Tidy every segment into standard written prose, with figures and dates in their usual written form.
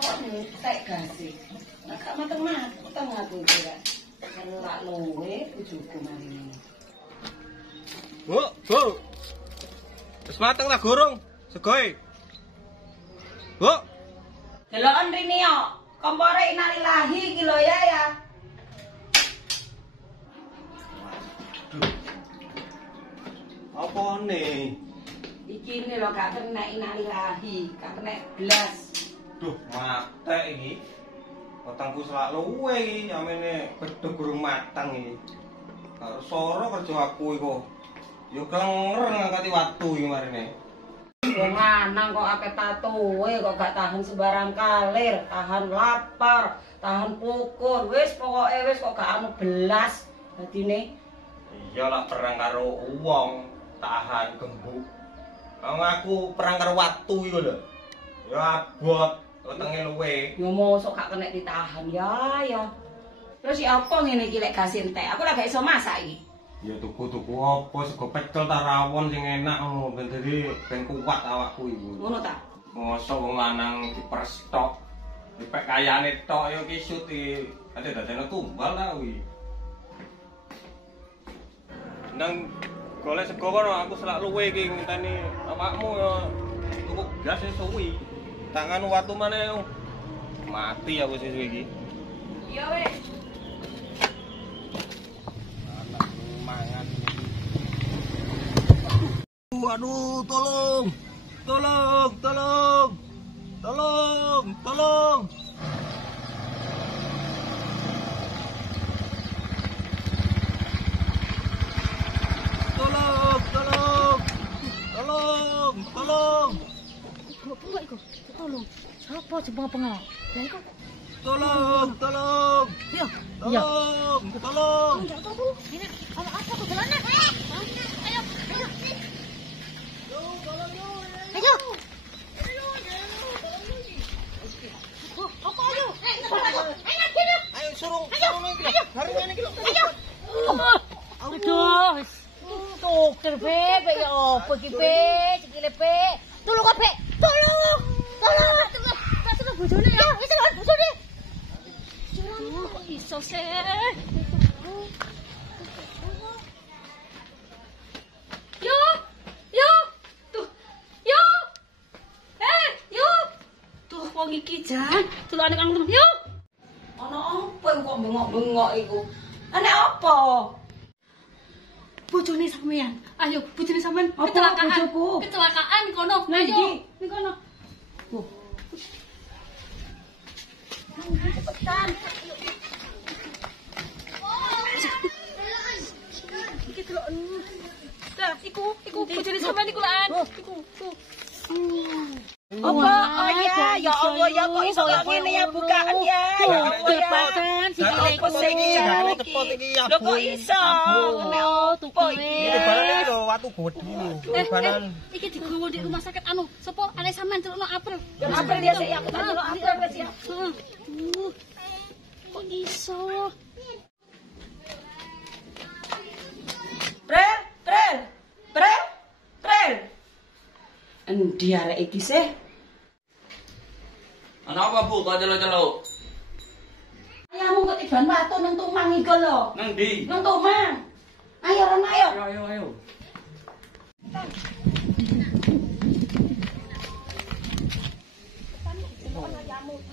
Kok entek gasi. Nek gak mateng-mateng aku iki rek. Ora luwe bojoku marine. Bu. Wis mateng ta gorong? Segoe. Bu. Deloken rene yo. Kompore innalillahi iki lho ya. Apa nih? Iki ini lho gak kena innalillahi, gak kena blas. Duh, matek iki. Potongku selak luwe iki, amene gedhe gurung matang iki. Karo soro kerja aku iku. Yo klenger ngangkati watu iki marine. Wong lanang kok akeh tatuwe kok gak tahan sembarang kalir, tahan lapar, tahan pukul. Wis pokoke wis kok gak anu belas dadine. Iya lah perang karo wong, tahan gembuk. Wong aku perang karo watu iku lho. Ya abot, wetenge luwe. Yo mosok gak kena ditahan ya. Terus si apa ngene iki lek gas entek? Aku lagi iso masak iki. Ya tuku-tuku apa sego pecel ta rawon sing enak ngono ben dadi ben kuat awakku iku. Ngono ta? Mosok wong lanang diperstok. Dipek kayane tok ya kisut iki. Ade dadene tumbal ta kuwi. Nang golek sego kono aku selak luwe iki ngenteni awakmu ya tuku gas suwi. Tangan watu maneh mati aku sesuk iki. Iya wis. Aduh, tolong. Tolong. Tolong. Enggak iku. Tolong. Sapa jebang-bengal? Lah iku. Tolong. Iya. Tolong. Enggak tahu. Ini ana apa kok jalan? Ayo. Ayo. Apa ayo? Ayo suruh. Hari ini iki lho. Aduh. Tuh, kerbe ya opo iki be? Sikile be. Tolong kok be. Tolong. Tak bojone ya. Wis kan bojone. Kok iso sih? Yo. Tuh. Yo. Yo. Tuh wong iki jan. Tulane kang temen. Yo. Ana apa kok bengok-bengok iku? Ana apa? Bojone sampean. Ayo, bojone sampean Apa kecelakaan. bojoku? Kecelakaan kono. Nah, Ayo. iki. Ning kono. Cepetan. Iki delok. Lah, iku bojone sampean iku lan. Iku. Tuh. Apa? Oh ya Allah ya kok iso ngene ya bukaan ya. Ya Allah ya. Cepetan sikile iku. Cepet iki ya. Lho kok iso? Oh, tuku Iki balane lho watu godhi lho. Balan. Iki digowo di rumah sakit anu. Sopo ane sampean celukno April. April dia sih aku tak delok April wis ya. Kok iso? Prel. Endi arek iki sih? Ana apa Bu kok celuk-celuk? Ayahmu kok tiban watu nang tumang iku lho. Nang ndi? Nang tumang. Ayo Ron ayo. Ayo.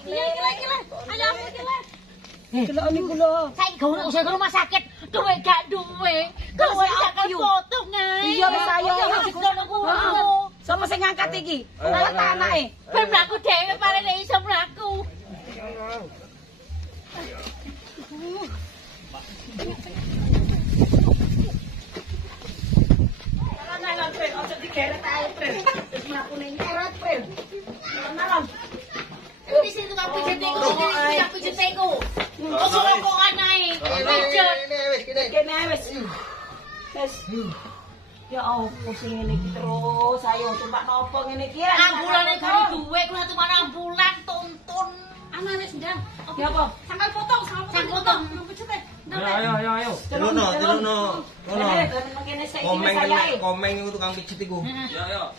Iya, iki le. Ayammu iki le. Delok niku lho. Saiki gawe usah ke rumah sakit. Duwe gak duwe. Kalau gak kan potong ae. Iya wis ayo. Ayo. Sopo sing ngangkat iki? Ayo ta anake. Ben mlaku dhewe paling iso mlaku. Nalan Prel, ojo digeret ae Prel. Wis mlaku ning nyeret Prel. Nalan. Wis itu kang pijet iku. Kang pijet iku. Ojo rokokan ae. Pijet. Kene wis. Wis. Ya apa sing ngene iki terus? Ayo tumpak nopo ngene iki? Ambulane gak duwe, kuwi cuma ambulan tuntun. Ana wis ndang. Ya apa? Sampai potong, sampai potong. Pijet e. Ayo. Telono. Kene kene sik iki saya. Komeng iku tukang pijet iku. Yo.